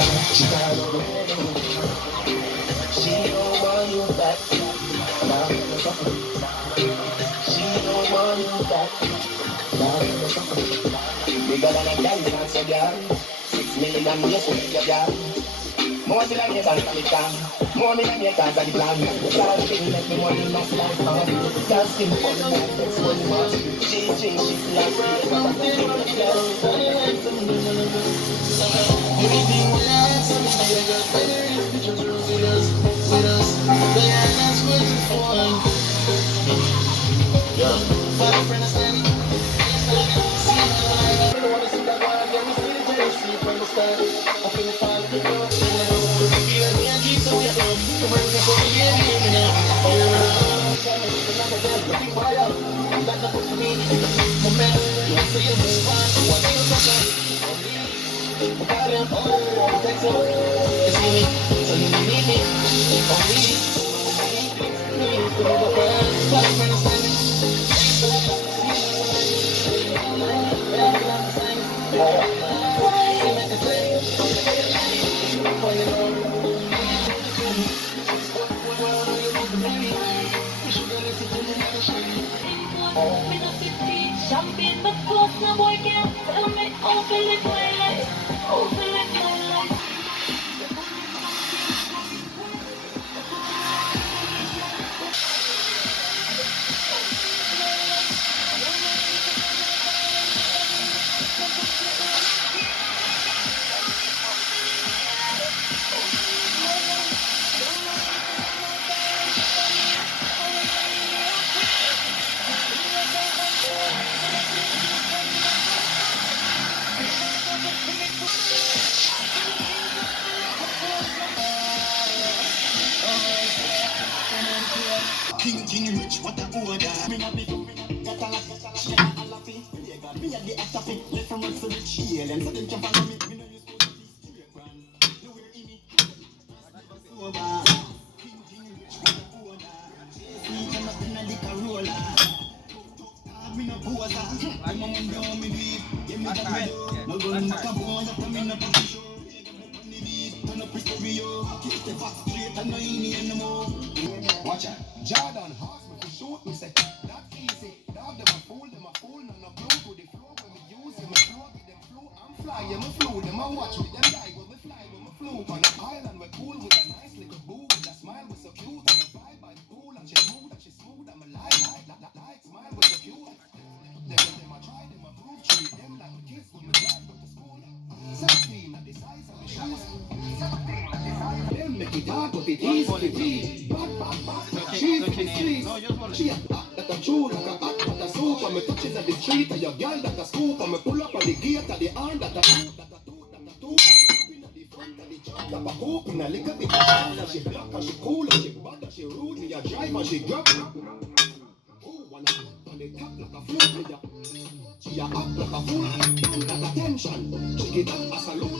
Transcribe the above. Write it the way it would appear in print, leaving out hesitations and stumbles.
She can't love me. She don't want you back. Now you're suffering. She don't want you back. Now you're suffering. Bigger than a dance, so girl. 6 million years with your girl. More till I get on the time. More me than your cars are the plan. Girl, she make me money in my life. Girl, skin for the life. That's what you want. She thinks she's like me. Anything we ask, somebody I got better if you just roll with us. They are not supposed to fall. Yo, my friend is standing. I don't wanna see that one again. We see the jealousy from the start. I feel it fall to go. Feel like me and keep so we are done. The world is so weird, hear me now. That's not for me. Moment, you want to say you move on. What do you suffer? Got him, text him. You see me, so you need me. Only me. Need to move up and my friend is standing. Champagne, but close now, boy, can't tell me. Open it, my life. Open it, my life. King rich, what a order. Me a big, got a lot, she a lappy. Me a the actor, left from rich for rich, yeah. And so them can follow me. Me know you supposed to be straight, man. You wear in it, over. King rich, what a order. Me come up in a liquor roller. Me no poser. I'm on down, me do it. Give me that bread. No gun, no cabon, no come in a position. Turn up stereo. Keep the back straight and no in anymore. Watch out. Jordan asked me to shoot me, say, that easy. Dog them a fool, none of blow to the floor when we use them, flow with them flow. I'm flying, me flow, them a watch with them die, when we fly, when we flow. On the island, we're cool with a nice little boo, with a smile, we're so cute, and a vibe by the pool, and she's smooth, I'm a like, smile, we're so cute. Them a try, them a prove, treat them like the kids when we drive up to school. 17 at the size of the shoes. 17 at the size. Them make it hard, but it easy, She's in the streets. She a hot like a chew, like a hot but a soup. And me touches at the street, and your girl that a scoop. And me pull up on the gate at the arm that a toot, that a toot, that a toot. In the front of the jump, that a hoop in a little bit. And she black and she cool and she bad and she rude. Me a drive and she grab me. Oh, one on the top like a float. She a act like a fool, and that attention. She get up as a load.